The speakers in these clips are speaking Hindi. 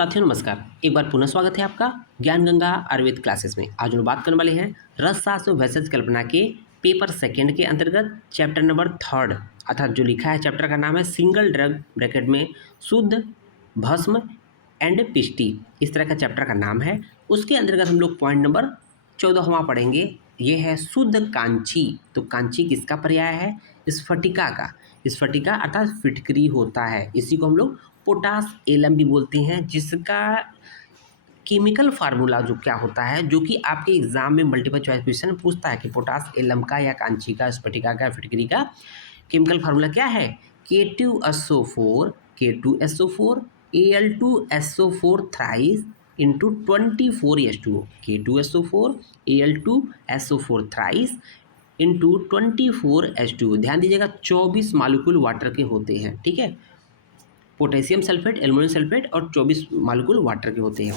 साथियों नमस्कार। एक बार पुनः स्वागत है आपका ज्ञान गंगा आयुर्वेद क्लासेस में। आज हम बात करने वाले हैं रसशास्त्र भेषज कल्पना के पेपर सेकंड के अंतर्गत चैप्टर नंबर 3 अर्थात जो लिखा है चैप्टर का नाम है सिंगल ड्रग ब्रैकेट में शुद्ध भस्म एंड पिष्टि, इस तरह का चैप्टर का नाम है। उसके अंतर्गत हम लोग पॉइंट नंबर 14वां पढ़ेंगे। ये है शुद्ध कांची। तो कांची किसका पर्याय है? स्फटिका का। स्फटिका अर्थात फिटकरी होता है, इसी को हम लोग पोटास एलम भी बोलते हैं, जिसका केमिकल फार्मूला जो क्या होता है, जो कि आपके एग्जाम में मल्टीपल चॉइस क्वेश्चन पूछता है कि पोटास एलम का या कांची का, स्फटिका का, फिटकरी का केमिकल फार्मूला क्या है? K2SO4 K2SO4 Al2SO4 thrice into 24H2O। K2SO4 Al2SO4 thrice into 24H2O। ध्यान दीजिएगा 24 मालिक्यूल वाटर के होते हैं, ठीक है। पोटेशियम सल्फेट, एल्युमिनियम सल्फेट और 24 मालिक्यूल वाटर के होते हैं।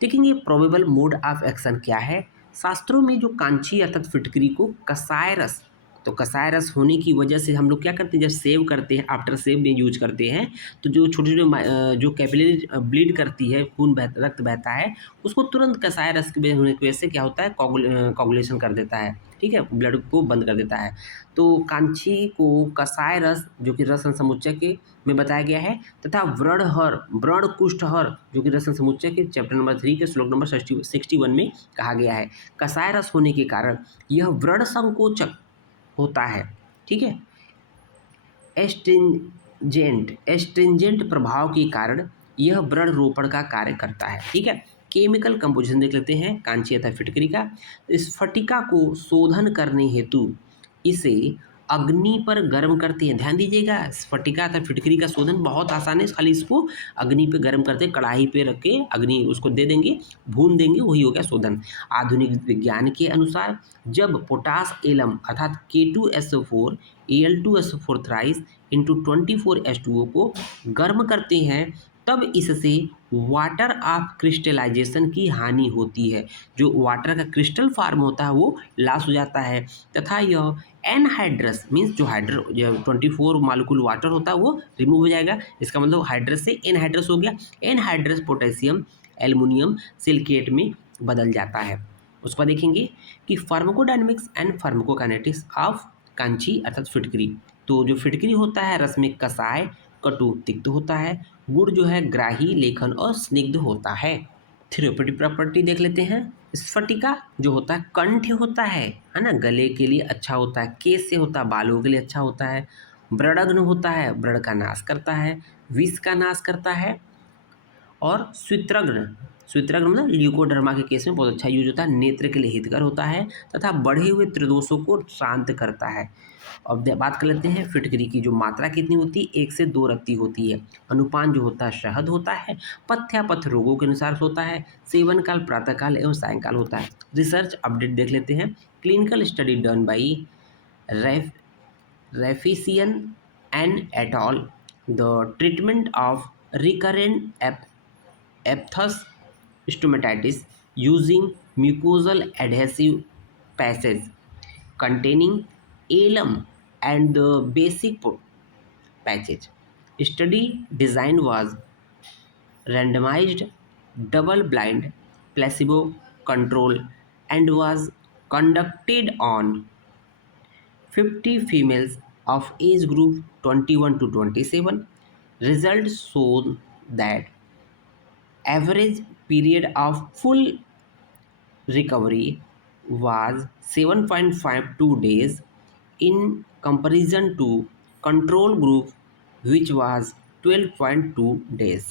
देखेंगे प्रोबेबल मोड ऑफ एक्शन क्या है। शास्त्रों में जो कांची अर्थात फिटकरी को कसाय रस, तो कसाय रस होने की वजह से हम लोग क्या करते हैं, जब सेव करते हैं, आफ्टर सेव में यूज करते हैं, तो जो छोटे छोटे जो कैपिलरी ब्लीड करती है, खून रक्त बहता है, उसको तुरंत कसाय रस के होने की वजह से क्या होता है, कोगुलेशन कर देता है, ठीक है, ब्लड को बंद कर देता है। तो कांची को कसाय रस जो कि रसन समुच्चय के में बताया गया है, तथा व्रणहर व्रण कुष्ठहर जो कि रसन समुच्चय के चैप्टर नंबर 3 के श्लोक नंबर 61 में कहा गया है। कसाय रस होने के कारण यह व्रण संकोचक होता है, ठीक है। एस्ट्रिंजेंट प्रभाव के कारण यह व्रण रोपण का कार्य करता है, ठीक है। केमिकल कंपोजिशन देख लेते हैं कांची अथवा फिटकरी का। स्फटिका को शोधन करने हेतु इसे अग्नि पर गर्म करते हैं। ध्यान दीजिएगा, स्फटिका अथवा फिटकरी का शोधन बहुत आसान है, खाली इसको अग्नि पे गर्म करते, कढ़ाई पे रख के अग्नि उसको दे देंगे, भून देंगे, वही हो गया शोधन। आधुनिक विज्ञान के अनुसार जब पोटास एलम अर्थात K2SO4 Al2SO4 thrice into 24H2O को गर्म करते हैं, तब इससे वाटर ऑफ क्रिस्टलाइजेशन की हानि होती है। जो वाटर का क्रिस्टल फार्म होता है वो लॉस हो जाता है, तथा यह एनहाइड्रस मीन्स जो 24 मालिक्यूल वाटर होता है वो रिमूव हो जाएगा। इसका मतलब हाइड्रस से एनहाइड्रस हो गया। एनहाइड्रस पोटेशियम एल्युमिनियम सिलिकेट में बदल जाता है। उस पर देखेंगे कि pharmacodynamics and pharmacokinetics of Kanchi अर्थात फिटकरी। तो जो फिटकरी होता है रस में कसाय, कटु, तिक्त होता है। गुड़ जो है ग्राही, लेखन और स्निग्ध होता है। थेरेप्यूटिक प्रॉपर्टी देख लेते हैं। स्फटिका जो होता है कंठ होता है ना, गले के लिए अच्छा होता है। केस से होता है, बालों के लिए अच्छा होता है। व्रणघ्न होता है, व्रण का नाश करता है, विष का नाश करता है। और स्वित्रग्न, स्वित्रग्न मतलब ल्यूकोडर्मा के केस में बहुत अच्छा यूज होता है। नेत्र के लिए हितकर होता है तथा बढ़े हुए त्रिदोषों को शांत करता है। अब बात कर लेते हैं फिटकरी की। जो मात्रा कितनी होती है, 1 से 2 रत्ती होती है। अनुपान जो होता है शहद होता है। पथ्यापथ रोगों के अनुसार होता है। सेवन काल प्रातःकाल एवं सायंकाल होता है। रिसर्च अपडेट देख लेते हैं। Clinical study done by Refician and et al, the treatment of recurrent aphthous stomatitis using mucosal adhesive patches containing alum and the basic patches. Study design was randomized, double-blind, placebo-controlled and was conducted on 50 females of age group 21 to 27. Results shown that average period of full recovery was 7.52 days in comparison to control group which was 12.2 days.